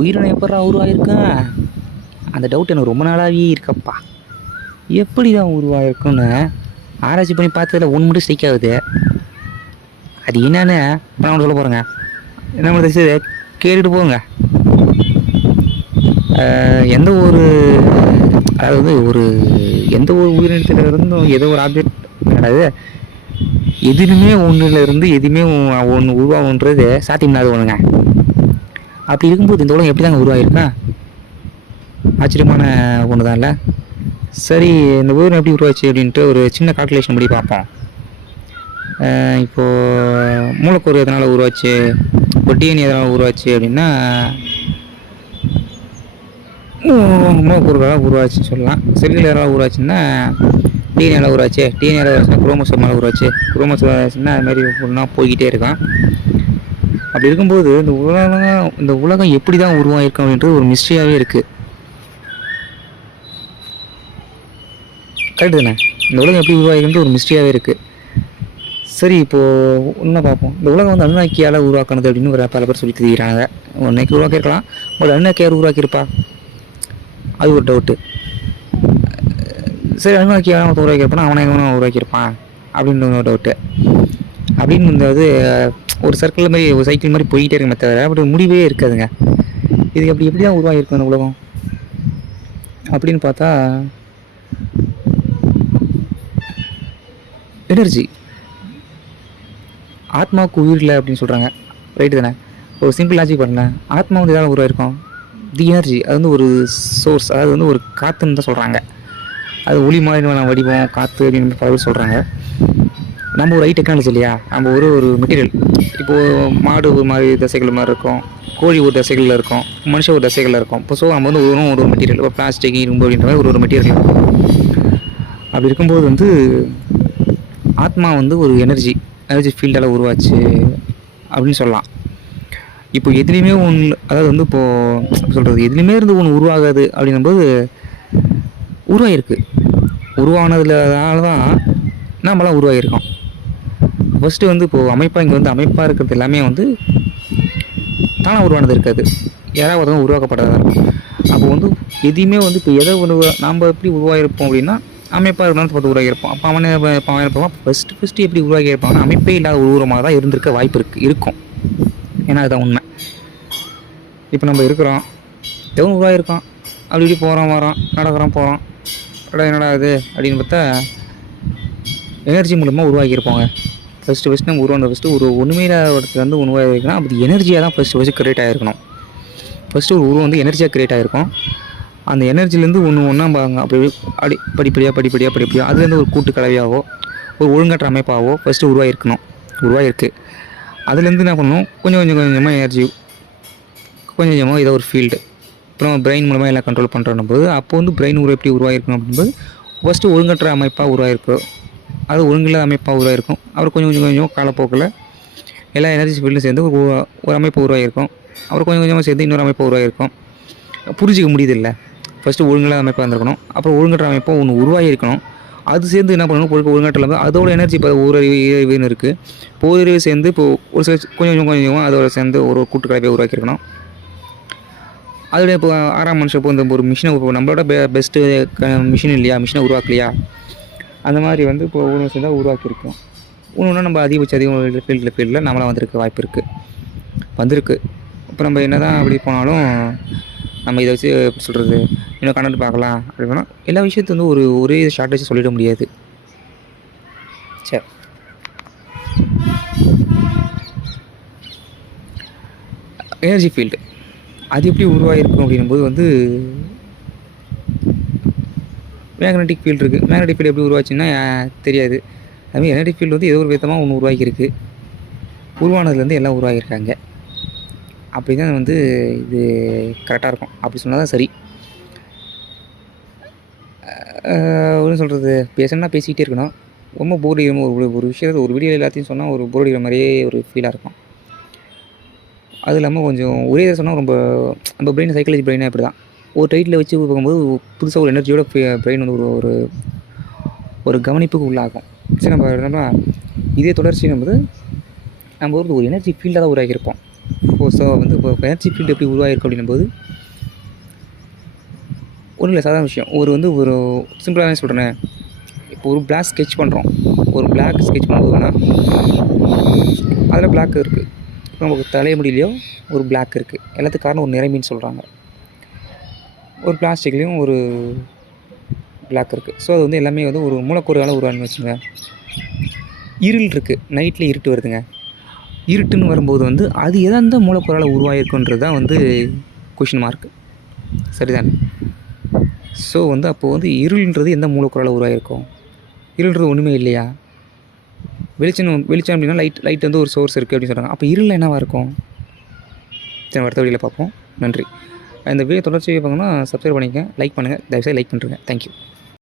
உயிரினம் எப்படா உருவாகிருக்கேன் அந்த டவுட் எனக்கு ரொம்ப நாளாகவே இருக்கப்பா. எப்படி தான் உருவாகிருக்குன்னு ஆராய்ச்சி பண்ணி பார்த்ததில் ஒன்று மட்டும் ஸ்ட்ரைக் ஆகுது. அது என்னன்னு நான் ஒன்று சொல்ல போகிறேங்க. என்ன பண்ணுறது கேட்டுட்டு போங்க. எந்த ஒரு அதாவது எந்த ஒரு உயிரினத்தில் இருந்தும் ஏதோ ஒரு ஆப்ஜெக்ட் கிடையாது, எதுவுமே ஒன்றுலேருந்து எதுவுமே ஒன்று உருவாகுன்றது சாத்தியமில்லாத ஒன்றுங்க. அப்படி இருக்கும்போது இந்த உலகம் எப்படி தாங்க உருவாகிருக்கா? ஆச்சரியமான ஒன்று தான் இல்லை? சரி, இந்த உயிரினம் எப்படி உருவாச்சு அப்படின்ட்டு ஒரு சின்ன கால்குலேஷன் படி பார்ப்போம். இப்போது மூலக்கூறு எதனால் உருவாச்சு, இப்போ டிஎன்ஏ எதனால் உருவாச்சு அப்படின்னா மூலக்கூறுகளால் உருவாச்சுன்னு சொல்லலாம். செல்கள் எதனால் உருவாச்சுன்னா டிஎன்ஏல உருவாச்சு, டிஎன்ஏல உருவாச்சுன்னா குரோமோசோமால் உருவாச்சு, குரோமோசோம் உருவாச்சுன்னா அது மாதிரி ஒன்றா போய்கிட்டே இருக்கான். அப்படி இருக்கும்போது இந்த உலகம் எப்படி தான் உருவாகிருக்கும் அப்படின்றது ஒரு மிஸ்ட்ரியாகவே இருக்குது. கரெக்டு தானே? இந்த உலகம் எப்படி உருவாகிருக்குன்றது ஒரு மிஸ்ட்ரியாகவே இருக்குது. சரி, இப்போது இன்னும் பார்ப்போம். இந்த உலகம் வந்து அணுநாக்கியால் உருவாக்கணுது அப்படின்னு ஒரு பல பேர் சொல்லி தெரிகிறாங்க. ஒன்றைக்கு உருவாக்கியிருக்கலாம், ஒரு அணுநாக்கியார் உருவாக்கியிருப்பா, அது ஒரு டவுட்டு. சரி, அணுநாக்கியால் ஒருத்தர் உருவாக்கியிருப்பானா அவனை எவனும் உருவாக்கியிருப்பான் அப்படின்னு ஒரு டவுட்டு. அப்படின்னு இருந்தது ஒரு சர்க்கிள் மாதிரி, ஒரு சைக்கிள் மாதிரி போய்கிட்டே இருக்குமே தவிர அப்படி முடிவே இருக்காதுங்க. இது எப்படி தான் உருவாகிருக்கும் இந்த உலகம் அப்படின்னு பார்த்தா, எனர்ஜி. ஆத்மாவுக்கு உயிர் இல்லை அப்படின்னு சொல்கிறாங்க. ரைட்டு தானே? ஒரு சிம்பிள் லாஜிக் பண்ணல. ஆத்மா வந்து எதாவது உருவாயிருக்கும். தி எனர்ஜி அது வந்து ஒரு சோர்ஸ், அதாவது வந்து ஒரு காற்றுன்னு தான் சொல்கிறாங்க. அது ஒளி மாதிரி வடிவம் காற்று அப்படின்னு பல பேர் சொல்கிறாங்க. நம்ம ஒரு டெக்னாலஜி இல்லையா? நம்ம ஒரு மெட்டீரியல். இப்போது மாடு ஒரு மாதிரி தசைகள் மாதிரி இருக்கும், கோழி ஒரு தசைகளில் இருக்கும், மனுஷன் ஒரு தசைகளில் இருக்கும். இப்போ ஸோ நம்ம வந்து ஒரு மெட்டீரியல், இப்போ பிளாஸ்டிக் இரும்பு அப்படின்ற மாதிரி ஒரு மெட்டீரியல் இருக்கும். அப்படி இருக்கும்போது வந்து ஆத்மா வந்து ஒரு எனர்ஜி ஃபீல்டால் உருவாச்சு அப்படின்னு சொல்லலாம். இப்போ எதுலேயுமே ஒன்று, அதாவது வந்து இப்போது சொல்கிறது எதுலேயுமே இருந்து ஒன்று உருவாகாது அப்படிங்கும்போது உருவாகிருக்கு. உருவானதுனால தான் நம்மளாம் உருவாகியிருக்கோம். ஃபஸ்ட்டு வந்து இப்போது அமைப்பாக இங்கே வந்து அமைப்பாக இருக்கிறது எல்லாமே வந்து தானாக உருவானது இருக்காது, யாராவது ஒருத்தவங்க உருவாக்கப்பட்டதாக இருக்கும். அப்போ வந்து எதையுமே வந்து இப்போ எதை ஒன்று நாம் எப்படி உருவாகிருப்போம் அப்படின்னா அமைப்பாக இருந்தாலும் பார்த்து உருவாகியிருப்போம். அப்போ அவன் இருப்பான் ஃபஸ்ட்டு எப்படி உருவாகியிருப்பாங்கன்னா அமைப்பே இல்லாத ஒரு உருவமாக தான் இருந்திருக்க வாய்ப்பு இருக்கும். ஏன்னா அதுதான் உண்மை. இப்போ நம்ம இருக்கிறோம், எவன் உருவாகிருக்கான், அப்படி இப்படி போகிறோம் வரோம் நடக்கிறோம் போகிறோம், என்னடா இது அப்படின்னு பார்த்தா எனர்ஜி மூலமாக உருவாக்கியிருப்போங்க. ஃபஸ்ட்டு நம்ம உருவானது ஒரு ஒன்றுமே இல்லாத இடத்துல வந்து உருவாகிருக்குன்னா அப்படி எனர்ஜியாக தான் ஃபஸ்ட்டு க்ரியேட் ஆகிருக்கணும். ஃபஸ்ட்டு ஒரு உருவம் வந்து எனர்ஜியாக க்ரியேட் ஆகிருக்கும். அந்த எனர்ஜிலேருந்து ஒன்று நம்ம அப்படி படிப்படியாக அதுலேருந்து ஒரு கூட்டு கலவையாகவோ ஒரு ஒழுங்கற்ற அமைப்பாகவோ ஃபஸ்ட்டு உருவாகிருக்கு. அதுலேருந்து என்ன பண்ணணும், கொஞ்சமாக எனர்ஜி, கொஞ்சமாக ஏதோ ஒரு ஃபீல்டு, அப்புறம் பிரெயின் மூலமாக எல்லாம் கண்ட்ரோல் பண்ணுறோம் போது அப்போ வந்து பிரெயின் எப்படி உருவாகிருக்கணும் அப்படின்போது ஃபஸ்ட்டு ஒழுங்கற்ற அமைப்பாக உருவாகிருக்கு, அது ஒழுங்கில்லாத அமைப்பாக உருவாகிருக்கும். அப்புறம் கொஞ்சம் காலப்போக்கில் எல்லா எனர்ஜி ஃபீல்டும் சேர்ந்து ஒரு அமைப்பு உருவாகிருக்கும். அப்புறம் கொஞ்சமாக சேர்ந்து இன்னொரு அமைப்பு உருவாகிருக்கும். புரிஞ்சிக்க முடியுது இல்லை? ஃபஸ்ட்டு ஒழுங்கில்லாத அமைப்பாக இருந்திருக்கணும், அப்புறம் ஒழுங்கற்ற அமைப்பாக ஒன்று உருவாகிருக்கணும். அது சேர்ந்து என்ன பண்ணணும், ஒழுங்கற்ற இல்லாமல் அதோட எனர்ஜி இப்போ ஓரறிவுன்னு இருக்குது. இப்போ ஓரறிவு சேர்ந்து இப்போது ஒரு சில கொஞ்சமாக அதோட சேர்ந்து ஒரு கூட்டு கலவையை உருவாக்கியிருக்கணும். அதோட இப்போ 6ஆம் மனுஷன் இப்போ இந்த ஒரு மிஷினை இப்போ நம்மளோட பெஸ்ட்டு மிஷின் இல்லையா, மிஷினை உருவாக்கலையா, அந்த மாதிரி வந்து இப்போ ஒன்று சேர்ந்தால் உருவாக்கியிருக்கோம். ஒன்று நம்ம அதிகம் ஃபீல்டில் நம்மளாம் வந்திருக்கு. இப்போ நம்ம என்ன தான் அப்படி போனாலும் நம்ம இதை வச்சு எப்படி சொல்கிறது, இன்னும் கண்டென்ட் பார்க்கலாம் அப்படின்னா எல்லா விஷயத்தையும் வந்து ஒரே ஷார்ட் வச்சு சொல்லிட முடியாது. சரி, எனர்ஜி ஃபீல்டு அது எப்படி உருவாகிருக்கும் அப்படிங்கும்போது வந்து மேக்னெட்டிக் ஃபீல்டு இருக்குது. மேக்னெட்டிக் ஃபீல்டு எப்படி உருவாச்சுன்னா தெரியாது. அதுமாதிரி எனர்ஜி ஃபீல்டு வந்து ஏதோ ஒரு விதமாக ஒன்று உருவாக்கியிருக்கு. உருவானதுலேருந்து எல்லாம் உருவாகியிருக்காங்க. அப்படி தான் வந்து இது கரெக்டாக இருக்கும். அப்படி சொன்னால் தான் சரி. ஒன்றும் சொல்கிறது, பேசிக்கிட்டே இருக்கணும், ரொம்ப போர் அடிக்கிற ஒரு விஷயத்தை ஒரு வீடியோ எல்லாத்தையும் சொன்னால் ஒரு போர் அடிக்கிற மாதிரியே ஒரு ஃபீலாக இருக்கும். அது இல்லாமல் கொஞ்சம் ஒரே இதை சொன்னால் ரொம்ப நம்ம பிரெயின் சைக்காலஜி பிரெயினாக இப்படி தான் ஒரு டைட்டில் வச்சு பார்க்கும்போது புதுசாக ஒரு எனர்ஜியோட பிரெயின் வந்து ஒரு கவனிப்புக்கு உள்ளாகும். சரி, நம்ம என்னன்னா இதே தொடர்ச்சி நம்ம ஒரு எனர்ஜி ஃபீல்டாக தான் உருவாக்கியிருப்போம். ஸோ வந்து இப்போ எனர்ஜி ஃபீல்டு எப்படி உருவாகிருக்கு அப்படின்னும்போது ஒன்றும் இல்லை, சாதாரண விஷயம். ஒரு சிம்பிளாக சொல்கிறேன். இப்போ ஒரு பிளாக் ஸ்கெட்ச் பண்ணுறோம். ஒரு பிளாக் ஸ்கெட்ச் பண்ணும்போதுன்னா அதில் பிளாக் இருக்குது. இப்போ நமக்கு தலைமுடியிலையோ ஒரு பிளாக் இருக்குது. எல்லாத்துக்கும் காரணம் ஒரு நிறமின்னு சொல்கிறாங்க. ஒரு பிளாஸ்டிக்லேயும் ஒரு பிளாக் இருக்குது. ஸோ அது வந்து எல்லாமே வந்து ஒரு மூலக்கூறுகளால் உருவானு வச்சுங்க. இருள் இருக்குது, நைட்டில் இருட்டு வருதுங்க. இருட்டுன்னு வரும்போது வந்து அது எந்த மூலக்கூறால் உருவாகிருக்குன்றது தான் வந்து கொஷின் மார்க்கு. சரிதானே? ஸோ வந்து அப்போது வந்து இருள்ன்றது எந்த மூலக்கூறால் உருவாகிருக்கும்? இருள்ன்றது ஒன்றுமே இல்லையா? வெளிச்சம் அப்படின்னா லைட் வந்து ஒரு சோர்ஸ் இருக்குது அப்படின்னு சொல்கிறாங்க. அப்போ இருளில் என்னவாக இருக்கும்? சரி, அடுத்த வீடியோவில் பார்ப்போம். நன்றி. இந்த வீடியோ தொடர்ச்சியாக பார்க்கணும்னா சப்ஸ்கிரைப் பண்ணிக்கங்க, லைக் பண்ணுங்கள், தயவுசெய்து லைக் பண்ணுறேங்க. தேங்க்யூ.